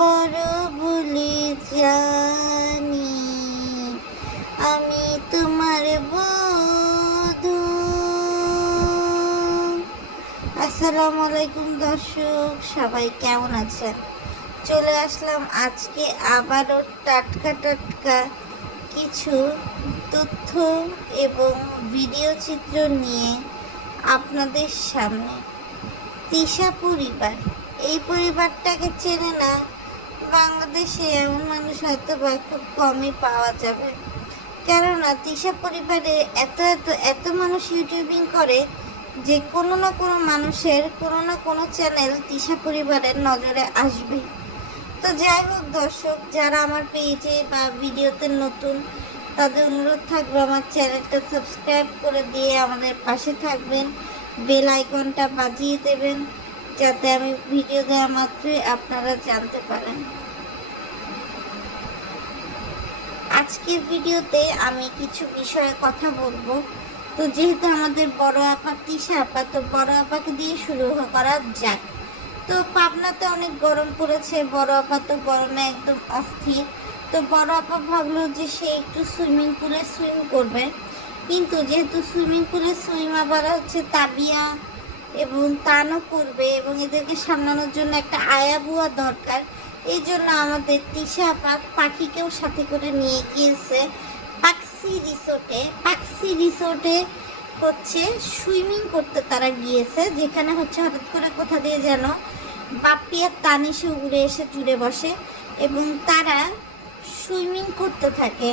বড় বলে জানি আমি তোমার বধূ। আসসালামু আলাইকুম দর্শক, সবাই কেমন আছেন? চলে আসলাম আজকে আবারও টাটকা কিছু তথ্য এবং ভিডিও চিত্র নিয়ে আপনাদের সামনে। তিশা পরিবার, এই পরিবারটাকে চেনে না বাংলাদেশে এমন মানুষ হয়তো বা খুব কমই পাওয়া যাবে। কেননা তিশা পরিবারে এত মানুষ ইউটিউবিং করে যে কোনো না কোনো মানুষের কোনো না কোনো চ্যানেল তিশা পরিবারের নজরে আসবে। তো যাই হোক দর্শক, যারা আমার পেজে বা ভিডিওতে নতুন, তাদের অনুরোধ থাকবে আমার চ্যানেলটা সাবস্ক্রাইব করে দিয়ে আমাদের পাশে থাকবেন, বেল আইকনটা বাজিয়ে দেবেন যাতে আমি ভিডিও দেওয়া মাত্রই আপনারা জানতে পারেন। আজকের ভিডিওতে আমি কিছু বিষয়ে কথা বলবো। তো যেহেতু আমাদের বড় আপা তিশা আপা, তো বড় আপাকে দিয়ে শুরু করা যাক। তো পাবনাতে অনেক গরম পড়েছে, বড় আপা তো গরমে একদম অস্থির। তো বড় আপা ভাবলো যে সে একটু সুইমিং পুলে সুইম করবে, কিন্তু যেহেতু সুইমিং পুলে সুইম আবার হচ্ছে তাবিয়া এবং তানও করবে এবং এদেরকে সামলানোর জন্য একটা আয়া বুয়া দরকার। এই জন্য আমাদের তিশা আপা পাখিকেও সাথে করে নিয়ে গিয়েছে পাকসি রিসোর্টে হচ্ছে সুইমিং করতে তারা গিয়েছে, যেখানে হচ্ছে হঠাৎ করে কোথা দিয়ে যেন বাপ্পি আর তানিশে উড়ে এসে জুড়ে বসে এবং তারা সুইমিং করতে থাকে।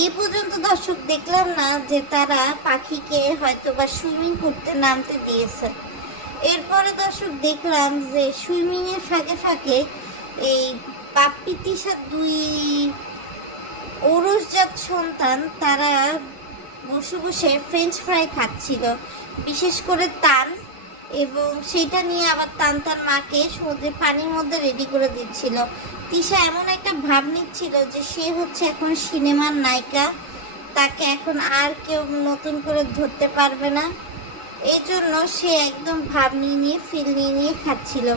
এই পর্যন্ত দর্শক দেখলাম না যে তারা পাখিকে হয়তো বা সুইমিং করতে নামতে দিয়েছে। এরপরে দর্শক দেখলাম যে সুইমিংয়ের ফাঁকে এই বাপ্পি তিশার দুই ঔরসজাত সন্তান তারা বসে ফ্রেঞ্চ ফ্রাই খাচ্ছিল, বিশেষ করে তান, এবং সেটা নিয়ে আবার তান তার মাকে সমুদ্রের পানির মধ্যে রেডি করে দিচ্ছিল। তিশা এমন একটা ভাব নিচ্ছিল যে সে হচ্ছে এখন সিনেমার নায়িকা, তাকে এখন আর কেউ নতুন করে ধরতে পারবে না। এই জন্য সে একদম ভাব নিয়ে ফিল নিয়ে খাচ্ছিল।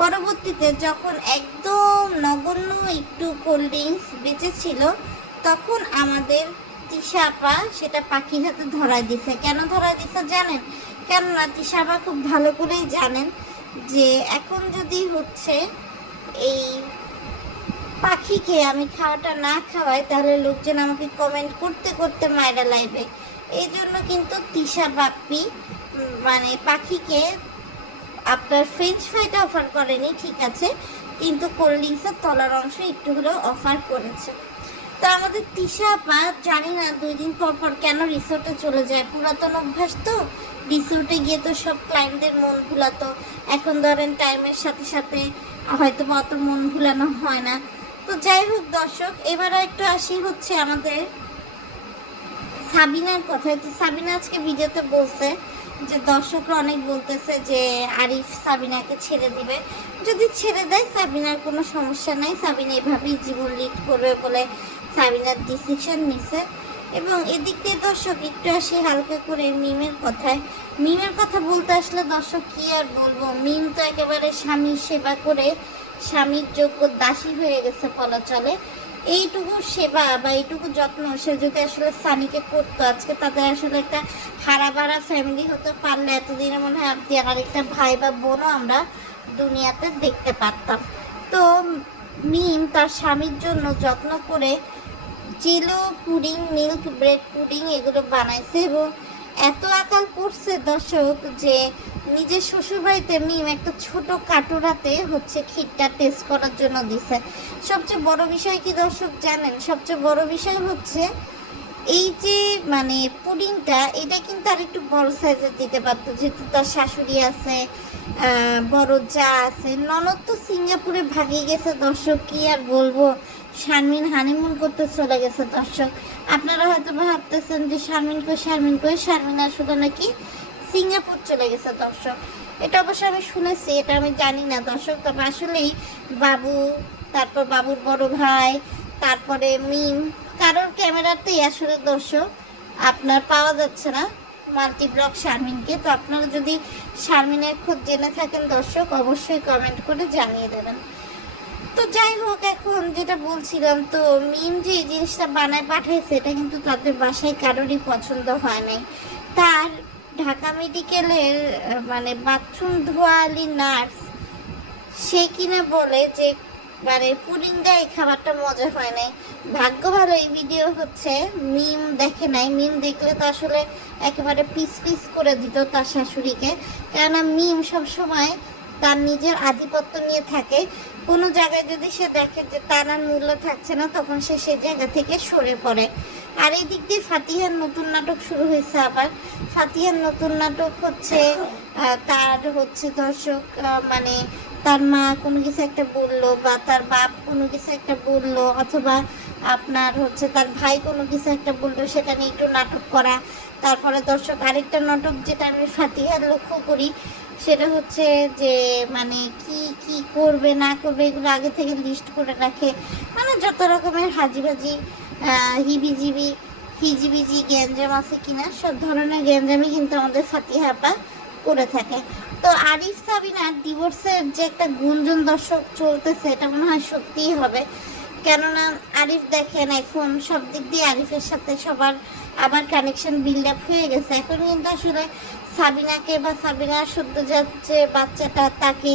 পরবর্তীতে যখন একদম নগণ্য একটু কোল্ড ড্রিঙ্কস বেঁচেছিল, তখন আমাদের তিশা আপা সেটা পাখির হাতে ধরায় দিছে। কেন ধরায় দিছে জানেন? কেননা তিশা আপা খুব ভালো করেই জানেন যে এখন যদি হচ্ছে এই পাখিকে আমি খাওয়াটা না খাওয়াই তাহলে লোকজন আমাকে কমেন্ট করতে মায়েরা লাইবে। এই জন্য কিন্তু তিশা বাপ্পি মানে পাখিকে আপনার ফ্রেঞ্চ ফ্রাইটা অফার করেনি, ঠিক আছে, কিন্তু কোল্ড ড্রিঙ্কসের তলার অংশ একটু হলেও অফার করেছে। তো আমাদের তিশা আপা জানি না 2 দিন পর কেন রিসোর্টে চলে যায়। পুরাতন অভ্যাস তো, রিসোর্টে গিয়ে তো সব ক্লায়েন্টদের মন ভুলাতো। এখন ধরেন টাইমের সাথে হয়তো বা অত মন ভুলানো হয় না। তো যাই হোক দর্শক, এবারে একটু আসি হচ্ছে আমাদের সাবিনার কথায়। তো সাবিনা আজকে ভিডিওতে বলছে যে দর্শকরা অনেক বলতেছে যে আরিফ সাবিনাকে ছেড়ে দিবে। যদি ছেড়ে দেয় সাবিনার কোনো সমস্যা নাই, সাবিনা এভাবেই জীবন লিড করবে বলে সাবিনার ডিসিশন নিছে। এবং এদিক দিয়ে দর্শক একটু আসি হালকা করে মিমের কথায়। মিমের কথা বলতে আসলে দর্শক কী আর বলবো, মিম তো একেবারে স্বামীর সেবা করে স্বামীর যোগ্য দাসী হয়ে গেছে বলা চলে। এইটুকু সেবা বা এইটুকু যত্ন সে যদি আসলে সানিকে করতো, আজকে তাদের আসলে একটা হারাবারা ফ্যামিলি হতে পারলে এতদিনে মনে হয় আপনি আর একটা ভাই বা বোনও আমরা দুনিয়াতে দেখতে পারতাম। তো মিম তার স্বামীর জন্য যত্ন করে Chiloé pudding, milk bread pudding এগুলো বানাইছে এবং এত আকাল পড়ছে দর্শক যে নিজের শ্বশুরবাড়িতে মিম একটা ছোট কাটোরাতে হচ্ছে ক্ষীরটা টেস্ট করার জন্য দিছে। সবচেয়ে বড় বিষয় কি দর্শক জানেন? সবচেয়ে বড় বিষয় হচ্ছে এই যে মানে পুডিংটা, এটা কিন্তু আর একটু বড় সাইজের দিতে পারতো, যেহেতু তার শাশুড়ি আছে, বড় যা আছে, ননদ তো সিঙ্গাপুরে ভাগিয়ে গেছে দর্শক, কি আর বলবো। শারমিন হানিমুন করতে চলে গেছে দর্শক। আপনারা হয়তো ভাবতেছেন যে শারমিন আসলে নাকি সিঙ্গাপুর চলে গেছে দর্শক। এটা অবশ্য আমি শুনেছি, এটা আমি জানি না দর্শক। তবে আসলেই বাবু, তারপর বাবুর বড় ভাই, তারপরে মিম, কারোর ক্যামেরাতেই আসলে দর্শক আপনার পাওয়া যাচ্ছে না মাল্টি ব্লগ শারমিনকে। তো আপনারা যদি শারমিনের খোঁজ জেনে থাকেন দর্শক, অবশ্যই কমেন্ট করে জানিয়ে দেবেন। তো যাই হোক, এখন যেটা বলছিলাম, তো মিম যে এই জিনিসটা বানায় পাঠাইছে এটা কিন্তু তাদের বাসায় কারোরই পছন্দ হয় নাই। তার ঢাকা মেডিকেলের মানে বাথরুম ধোয়ালি নার্স, সে কিনা বলে যে মানে পুডিং দেয় এই খাবারটা মজা হয় নাই। ভাগ্য ভালো এই ভিডিও হচ্ছে মিম দেখে নাই, মিম দেখলে তো আসলে একেবারে পিস পিস করে দিত তার শাশুড়িকে। কেননা মিম সবসময় তার নিজের আধিপত্য নিয়ে থাকে। কোনো জায়গায় যদি সে দেখে যে তার আর মূল্য থাকছে না, তখন সে সেই জায়গা থেকে সরে পড়ে। আর এই দিক দিয়ে ফাতিহার নতুন নাটক শুরু হয়েছে আবার। ফাতিহার নতুন নাটক হচ্ছে তার হচ্ছে দর্শক মানে তার মা কোনো কিছু একটা বললো, বা তার বাপ কোনো কিছু একটা বললো, অথবা আপনার হচ্ছে তার ভাই কোনো কিছু একটা বললো, সেটা নিয়ে একটু নাটক করা। তারপরে দর্শক আরেকটা নাটক যেটা আমি ফাতিহার লক্ষ্য করি, সেটা হচ্ছে যে মানে কি কি করবে না করবে এগুলো আগে থেকে লিস্ট করে রাখে। মানে যত রকমের হাজিবাজি হিবিজিবি হিজিবিজি গ্যাঞ্জাম আছে কিনা, সব ধরনের গ্যাঞ্জামই কিন্তু আমাদের ফাতিহা আপা করে থাকে। তো আরিফ সাবিনার ডিভোর্সের যে একটা গুঞ্জন দর্শক চলতেছে, এটা মনে হয় সত্যিই হবে। কেননা আরিফ দেখেন এখন সব দিক দিয়ে আরিফের সাথে সবার আবার কানেকশন বিল্ড আপ হয়ে গেছে। এখন কিন্তু আসলে সাবিনাকে বা সাবিনার সদ্যজাত যে বাচ্চাটা তাকে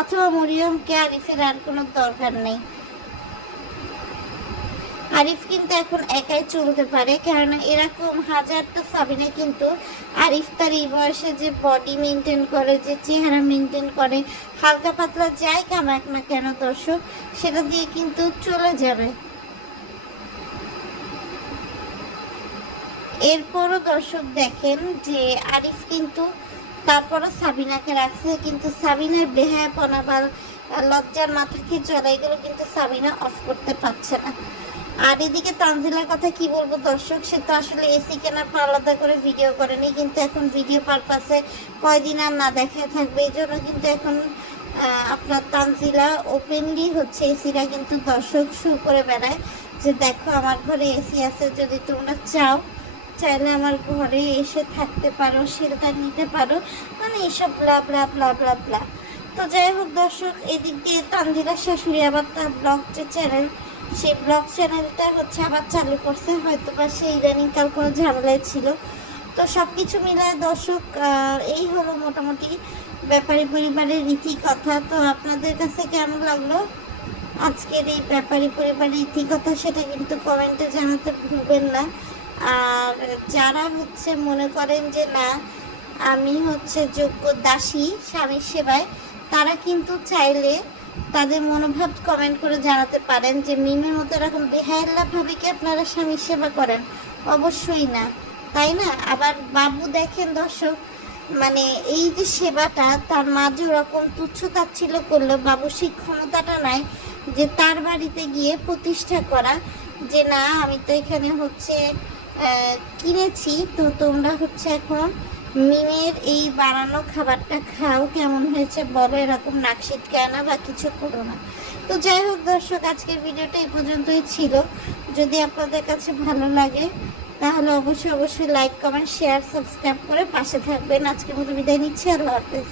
অথবা মরিয়মকে আরিফের আর কোনো দরকার নেই। আরিফ কিন্তু এখন একাই চলতে পারে, কেননা এরকম হাজারটা সাবিনা কিন্তু আরিফ তার এই বয়সে যে বডি মেনটেন করে, যে চেহারা মেনটেন করে, হালকা পাতলা যাই কামাক না কেন দর্শক, সেটা দিয়ে কিন্তু চলে যাবে। এরপরও দর্শক দেখেন যে আরিফ কিন্তু তারপরও সাবিনাকে রাখছে, কিন্তু সাবিনার বেহায়াপনা বা লজ্জার মাথা খেয়ে চলে, এগুলো কিন্তু সাবিনা অফ করতে পারছে না। আর এদিকে তানজিলার কথা কি বলবো দর্শক, সে তো আসলে এসি কেনার পর আলাদা করে ভিডিও করেনি, কিন্তু এখন ভিডিও পারপাসে কয়দিন আর না দেখায় থাকবে, এই জন্য কিন্তু এখন আপনার তানজিলা ওপেনলি হচ্ছে এসিরা কিন্তু দর্শক শো করে বেড়ায় যে দেখো আমার ঘরে এসি আছে, যদি তোমরা চাইলে আমার ঘরে এসে থাকতে পারো, শেল্টার নিতে পারো, মানে এসব ব্লা ব্লা ব্লা ব্লা ব্লা। তো যাই হোক দর্শক, এদিক দিয়ে তানজিলার শাশুড়ি আবার তার ব্লগ যে চ্যানেল, সেই ব্লগ চ্যানেলটা হচ্ছে আবার চালু করছে, হয়তো বা সে ইদানিংকাল কোনো ঝামেলায় ছিল। তো সব কিছু মিলায় দর্শক এই হলো মোটামুটি ব্যাপারী পরিবারের রীতি কথা। তো আপনাদের কাছে কেমন লাগলো আজকের এই ব্যাপারী পরিবারের রীতি কথা, সেটা কিন্তু কমেন্টে জানাতে ভুলবেন না। আর যারা হচ্ছে মনে করেন যে না আমি হচ্ছে যোগ্য দাসী স্বামীর সেবায়, তারা কিন্তু চাইলে তাদের মনোভাব কমেন্ট করে জানাতে পারেন যে মিমের মতো এরকম বেহায়াল্লাভাবে কি আপনারা স্বামীর সেবা করেন? অবশ্যই না, তাই না? আবার বাবু দেখেন দর্শক, মানে এই যে সেবাটা তার মাঝে ওরকম তুচ্ছ-তাচ্ছিল্য করলো, বাবুর সেই ক্ষমতাটা নাই যে তার বাড়িতে গিয়ে প্রতিষ্ঠা করা যে না আমি তো এখানে হচ্ছে কিনেছি, তো তোমরা হচ্ছে এখন মিমের এই বানানো খাবারটা খাও, কেমন হয়েছে বলো, এরকম নাক সিটকায় না বা কিছু করো না। তো যাই হোক দর্শক, আজকের ভিডিওটা এই পর্যন্তই ছিল। যদি আপনাদের কাছে ভালো লাগে তাহলে অবশ্যই লাইক কমেন্ট শেয়ার সাবস্ক্রাইব করে পাশে থাকবেন। আজকের মতো বিদায় নিচ্ছি, আল্লাহ হাফেজ।